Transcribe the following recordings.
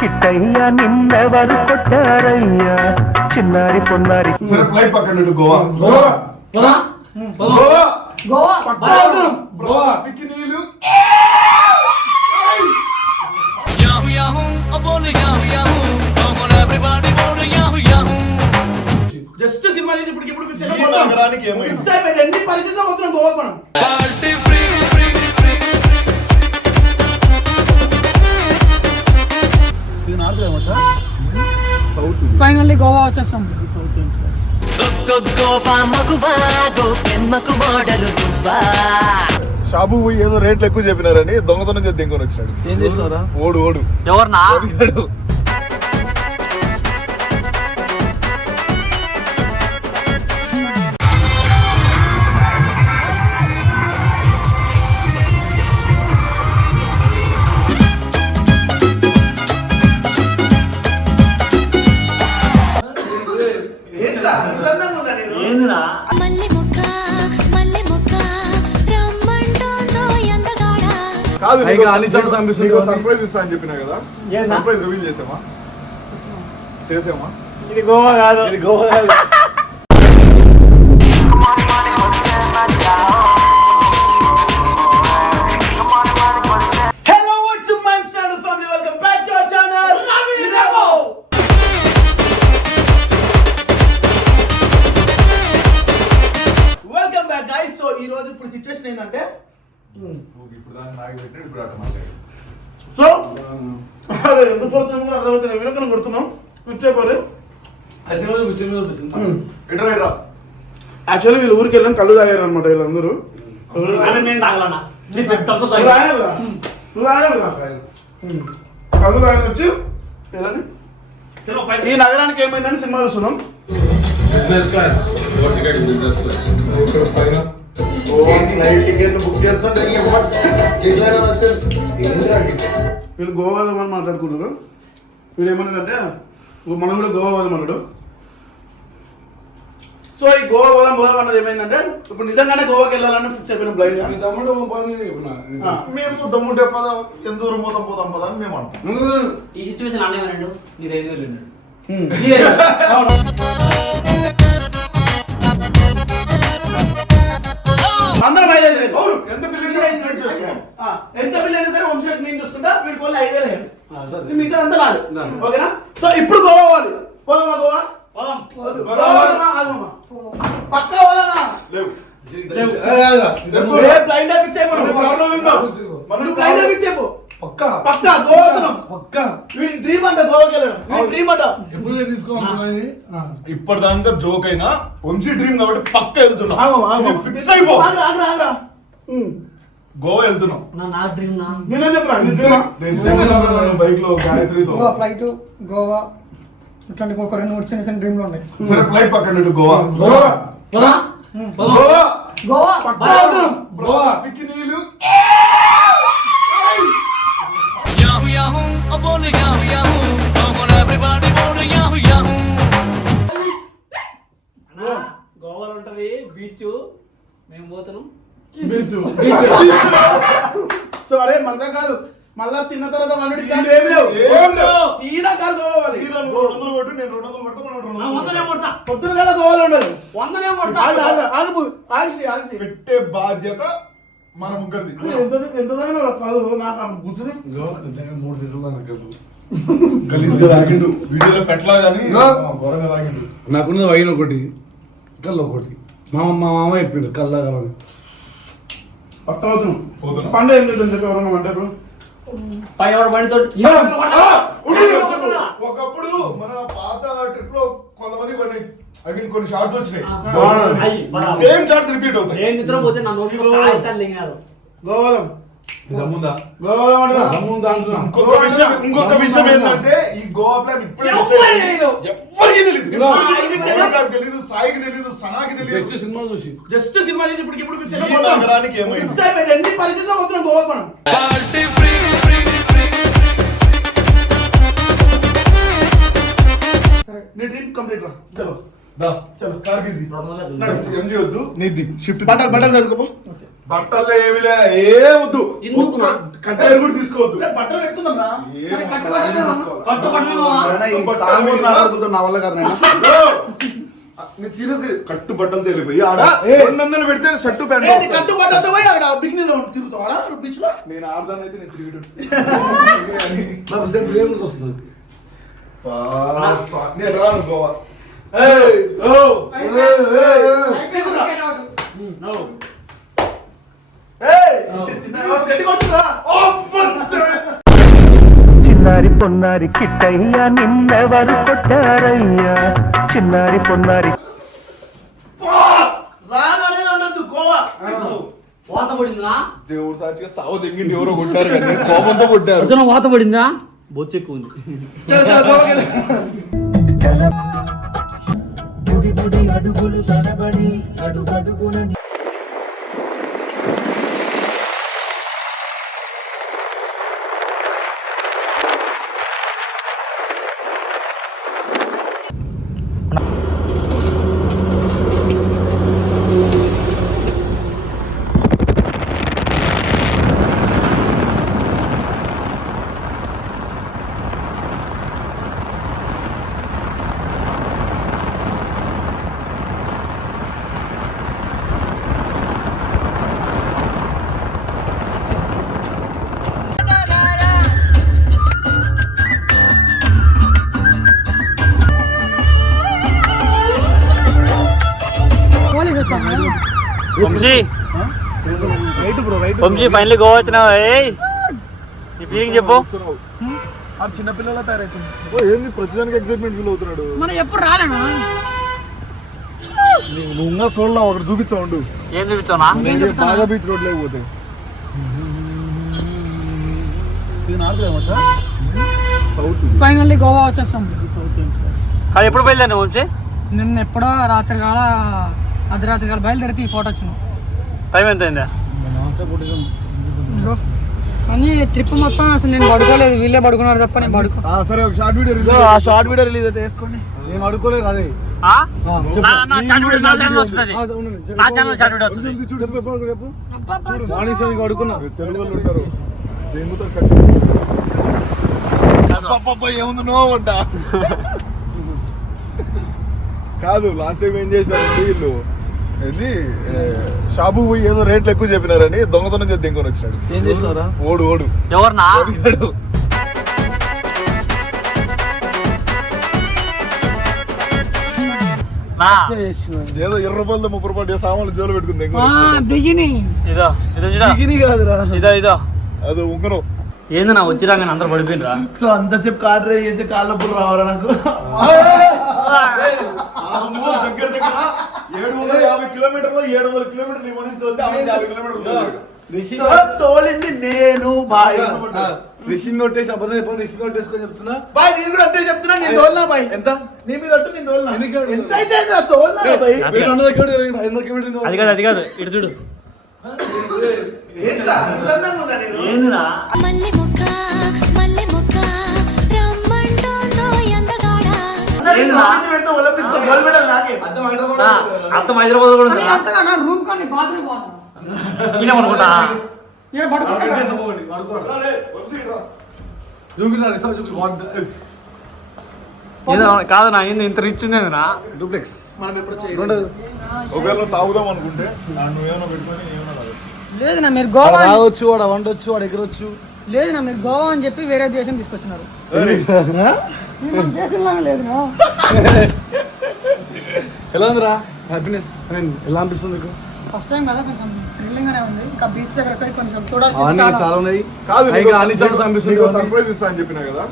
కిట్టయ్యా నిన్నెవరు కొట్టారయ్యా చిన్నారి పొన్నారి. సరే ఫ్లైట్ పక్కన గోవా పికినీలు జస్ట్ సినిమా చేసి ఇప్పుడు నగరానికి ఏమైంది ఎన్ని పరిస్థితుల్లో వస్తున్నాం గోవా మనం. ఫైనల్లీ గోవా వచ్చేస్తాం. షాబు పోయి ఏదో రేట్లు ఎక్కువ చెప్పినారని దొంగతనం చేసి దింకొని వచ్చినాడు. ఏం చేసినారా? ఓడు ఎవరినా? సర్ప్రైజ్ ఇస్తా అని చెప్పినా కదా, సర్ప్రైజ్ రివీల్ చేసామా? ఇది గోవా కాదు. Hello, what's up, man? Stand up, family. Welcome back to our channel. Welcome back, guys. So, ఈ రోజు ఇప్పుడు సిచువేషన్ ఏంటంటే సో ఎందుకు కొడుతున్నాం కూడా అర్థమవుతుంది. వినోదం కొడుతున్నాం కూర్చోపోరు. యాక్చువల్లీ వీళ్ళు ఊరికి వెళ్ళాం, కళ్ళు తాగారు అనమాట వీళ్ళందరూ. కళ్ళు తాగని వచ్చి ఈ నగరానికి ఏమైందని సినిమా చూస్తున్నాం. వీళ్ళు గోవా పోదామని మాట్లాడుకున్నారు. వీడు ఏమన్నాడంటే మనం కూడా గోవా పోదామన్నాడు. సో ఈ గోవా పోదాం అన్నది ఏమైందంటే ఇప్పుడు నిజంగానే గోవాకి వెళ్ళాలని ఫిక్స్ అయిపోయిన బ్లైండ్ గా. మేము దమ్ముంటే పదా ఎంత దూరం పోదాం పదా అని మేము అంటాం. ఈ సిచువేషన్ అన్నేమన్నాడు? నీది 5,000 ఉన్నాడు. అందరం 5,000. అవును, ఎంత బిల్లు ఎంత బిల్ అయినా సరే వంశీ నేను చూసుకుంటా. వీడికి వాళ్ళు 5,000 మిగతా అంతా రాదు. ఓకేనా? సో ఇప్పుడు గోవా పోవాలి. పోదామా గోవా? పక్కా పోదామా? బ్లైండ్ ఫిక్స్ అయిపో. పక్కా గోవా వెళ్తున్నాం. వీడి డ్రీమ్ అంట గోవాకి వెళ్ళడం. డ్రీమ్ అంట ఎప్పుడు తీసుకోవాలి. ఇప్పటిదాకా జోక్ అయినా వంశీ డ్రీమ్ కాబట్టి పక్క వెళ్తున్నాం. ఫిక్స్ అయిపో. గోవా వెళ్తున్నాం. నా డ్రీమ్ నా నేనేం చెప్పరా బైక్ లో గాయత్రితో ఫ్లైట్ గోవా ఇట్లాంటి ఒక 2 చిన్న డ్రీమ్ లో ఉన్నాయి. సరే ఫ్లైట్ పక్కన గోవా పికినీలు గోవాలో ఉంటది బీచ్, మేము పోతున్నాం. సో అరే మళ్ళా కాదు, మళ్ళా తిన్న తర్వాత మళ్ళీ ఏమి లేవు. సీదా కాదు గోవాలి. పొద్దున కదా గోవాలో ఉండదు. పెట్టే బాధ్యత మన ముగ్గురిది. ఎంత కాదు నాకు గుర్తుంది. 3 సీజన్లు గలీజ్ గా తాగిండు, వీడియోలో పెట్టలా కానీ ఘోరంగా తాగిండు. నాకున్నది వైన్ ఒకటి, కళ్ళు ఒకటి. మా మామ చెప్పిండు కళ్ళు తాగాలని. పట్టవుతున్నాం పండు ఏం లేదని చెప్పి ఎవరన్నా అంటే ఇప్పుడు ఒకప్పుడు మన పాత ట్రిప్ లో కొంతమంది పడినాయి. ఐ మీన్ కొన్ని షార్ట్స్ వచ్చినాయి. సేమ్ షార్ట్స్ రిపీట్ అవుతాయి. గోవాలం ఇంకొక విషయం ఏంటంటే ఈ గోవా ప్లాన్ ఇప్పుడు ఎవరికి తెలీదు, సాయికి తెలీదు, సనాకి తెలీదు. సినిమా చూసి జస్ట్ సినిమా చేసి ఇప్పుడు నగరానికి ఏమైంది ఎన్ని పరిస్థితుల్లో వస్తున్నాం గోవా మనం. నీ డ్రీమ్ కంప్లీట్ రా. చలో కార్ ఎంజీ వద్దు, నీది షిఫ్ట్ బట్టలు చదువుకోపో. బట్టల్లో ఏమిలే ఏమొద్దు. ఎందుకు? కట్టెలు కూడా తీసుకోవద్దు. బట్టలు పెట్టుకుందాం రా. ఏం కట్టు అవసరం లేదు, కట్టు తీసుకోవాలి. తాగుబోతు మాట్లాడుకుంటున్నా, నా వల్ల కాదు నాయన. నేను సీరియస్ గా కట్టు బట్టలు తెలిపోయి ఆడ 200 పెడితే షర్టు ప్యాంట్ ఏంది కట్టు బట్టలతో పోయి అక్కడ బికినీలో తిరుగుతావాడా బీచ్ లో? నేను ఆడదానైతే నేను తిరిగి వస్తుంది నేను రాను గోవా. గట్టిగా వచ్చురా. చిన్నారి పొన్నారి కిట్టయ్యా నిన్నెవరు కొట్టారయ్యా చిన్నారి పొన్నారి రాను అనేది ఉండదు గోవా. వాత పడిందా దేవుడు సాక్షిగా సావు తెంగింటి ఎవరో కొట్టారు కానీ కోపంతో కొట్టారు. అతను వాత పడిందా బొచ్చు ఎక్కువ ఉంది. చలో చలో గోవాకి వెళ్ళు. బుడి బుడి అడుగులు తడబడి అడుగడుగున వంశీ వంశీ ఫైనల్లీ గోవా వచ్చినావా? ఈ ఫీలింగ్ చెప్పు. ఆ చిన్న పిల్లల తయారైతుంది. ఏంది ప్రతిదానికి ఎక్సైట్మెంట్ ఫీల్ అవుతున్నాడు. మనం ఎప్పుడు రాలేనా? నువ్వు ఇంకా సోల్లా ఒకటి చూపించావు. ఏం చూపించావునా? బాగా బీచ్ రోడ్ లేకపోతే సౌత్ ఫైనల్లీ గోవా వచ్చేస్తాం. అది ఎప్పుడు బయలుదేరినా వంశీ? నిన్న ఎప్పుడో రాత్రి కాల అర్ధరాత్రి కాల బయలుదేరితే ఈ ఫోటో వచ్చింది. టైం ఎంత అయిందా? కానీ ట్రిప్ మొత్తం అసలు నేను పడుకోలేదు, వీళ్ళే పడుకున్నారు తప్ప నేను పడుకో. సరే ఒక షార్ట్ వీడియో రిలీజ్. ఆ షార్ట్ వీడియో రిలీజ్ అయితే వేసుకోండి. నేను అడుకోలేదు అదే. నా షార్ట్ వీడియో నా ఛానల్ వస్తుంది. నా ఛానల్ షార్ట్ వీడియో వస్తుంది. అడుకున్నా తెలుగు వాళ్ళు ఉంటారు. ఏముంది నో అంట. కాదు లాస్ట్ టైం ఏం చేశారంటే వీళ్ళు ఏంది షాపు పోయి ఏదో రేట్లు ఎక్కువ చెప్పినారని దొంగతనం చేసి దింకొని వచ్చినాడు. ఏం చేసినారా? ఓడు ఎవరినా? ఏదో 20 రూపాయలు 30 రూపాయలు సామాన్లు జోలు పెట్టుకుని బిగిని ఇదో ఇదో చూడ. కాదురా ఇదో అది ఉంగరం. ఏంది నా వచ్చి రాగానే అందరు పడిపోయినరా? సో అంతసేపు కార్ డ్రైవ్ చేసి కాళ్ళ పుర్రు రావాలా నాకు? దగ్గర దగ్గర 750 కిలోమీటర్లు 700 కిలోమీటర్లు మనిషి వెళ్తే 50 కిలోమీటర్లు తోలింది నేను బాయ్. రిషింగ్ కొట్టేసి అబద్ధం చెప్పండి. రిషింగ్ కొట్టేసుకొని చెప్తున్నా బాయ్ నేను కూడా అంటే చెప్తున్నా, నేను తోలినా బాయ్. ఎంత నీ మీద ఒట్టు నేను తోలినా. ఎందుకు? ఎంత అయితే తోలినా బాయ్. 500 కిలోమీటర్లు అది కాదు అది కాదు ఇటు చూడు. ఏంట్రా ఇంత అందంగా ఉన్నా నేను? ఏందిరా? మల్లె మొక్క రమ్మంటోందో ఎంతగాడా అందరికీ కాంపిటీషన్ పెడితే ఒలింపిక్స్ లో గోల్డ్ మెడల్ నాకే. అర్థం హైదరాబాద్ కూడా ఉందా? అంతగా రూమ్ కానీ బాత్రూమ్ బాగున్నా ఈయనమనుకుంటా. ఇక్కడ పడుకుంటా ఏదో కాదు నా ఏంది ఇంత రిచ్ ఉందేందిరా? డూప్లెక్స్ మనం ఎప్పుడు చేయలేదు. ఒకవేళ తాగుదాం అనుకుంటే నువ్వేమో పెట్టుకొని ఏమన్నా లేదు నా మీరు గోవా రావచ్చు, వాడు వండొచ్చు, వాడు ఎగరొచ్చు. లేదు నా మీరు గోవా అని చెప్పి వేరే దేశం తీసుకొచ్చినారు. మన దేశంలాగా లేదు నా. ఎలా ఉందిరా హ్యాపీనెస్? ఎలా అనిపిస్తుంది నీకు? ఫస్ట్ టైం కదా కొంచెం థ్రిల్లింగ్ గానే ఉంది. ఇంకా బీచ్ దగ్గర పోయి కొంచెం చూడాల్సింది అవన్నీ చాలా. చాలా ఉన్నాయి. కాదు ఇంకా అన్ని చోట్ల అనిపిస్తుంది. సర్ప్రైజ్ ఇస్తా అని చెప్పినా కదా.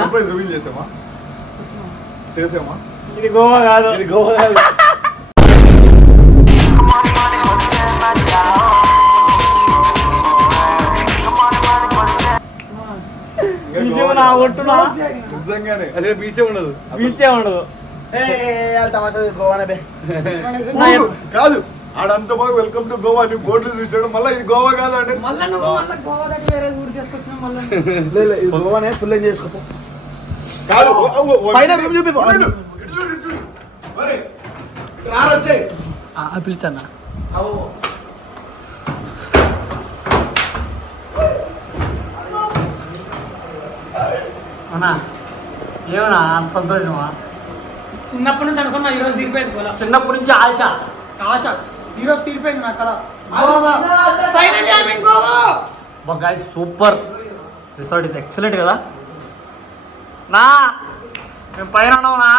సర్ప్రైజ్ రివీల్ చేసామా? ఇది గోవా కాదు. ఇది గోవా కాదు. నిజంగానే అదే బీచే ఉండదు. బీచే ఉండదు. తమాషా గోవానే బే. కాదు ఆడంత బాగా వెల్కమ్ టు గోవా అని బోర్డులు చూసాడు. మళ్ళీ ఇది గోవా కాదు అంటే మళ్ళా నువ్వు మళ్ళీ గోవా దగ్గర వేరే ఊరు తీసుకొచ్చినా మళ్ళీ లేదు ఇది గోవానే ఫుల్ ఎంజాయ్ చేసుకోపో. కాదు పైన రూమ్ చూపి పిలిచానా? అవునా ఏమన్నా అంత సంతోషమా? చిన్నప్పటి నుంచి అనుకున్నా ఈ రోజు తీరిపోయింది గోల. చిన్నప్పటి నుంచి ఆశ. ఆశ ఈ రోజు తీరిపోయింది నా కళ. గైస్ సూపర్ రిసార్ట్ ఇది ఎక్సలెంట్ కదా నా. మేము పైన ఉన్నావునా?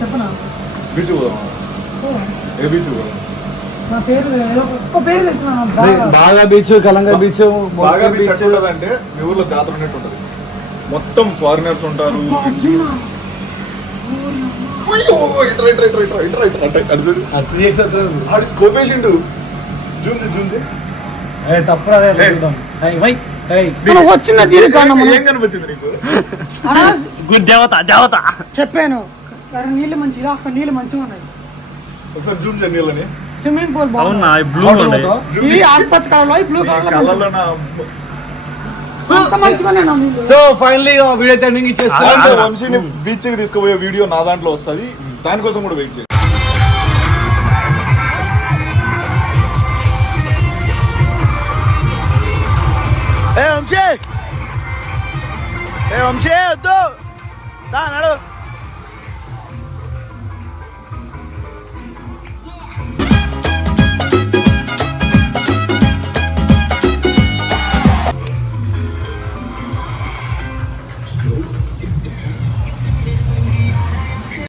చెప్పనా బీచ్ పోదాం. ఏ బీచ్ పోదాం? నా పేరు ఒక్క పేరు తెలిసిన బాగా బీచ్, కలంగా బీచ్. బాగా బీచ్ ఎట్లా ఉంటుందంటే మీ ఊర్లో జాతర ఉన్నట్టు ఉంటుంది. మొత్తం ఫారినర్స్ ఉంటారు. స్కోపేసిండు తప్పురా వచ్చిందా తీరు కారణం ఏం కనిపించింది నీకు? గుడ్ దేవత దేవత చెప్పాను. కానీ నీళ్ళు మంచిగా అక్కడ నీళ్ళు మంచిగా ఉన్నాయి. ఒకసారి జూమ్ చేయాలని స్విమ్మింగ్ పూల్ అవునా బాగుంది. బ్లూ ఈ ఆకుపచ్చ కలర్లో ఈ బ్లూ కలర్ కళ్ళలో నా అంత మంచిగానే నా నీళ్ళు. సో ఫైనలీ వీడియో ఎండింగ్ ఇచ్చేస్తా. అలాంటి వంశీని బీచ్ కి తీసుకుపోయే వీడియో నా దాంట్లో వస్తుంది. దానికోసం కూడా వెయిట్ చేయండి. వంశీ వద్దు దా నడు.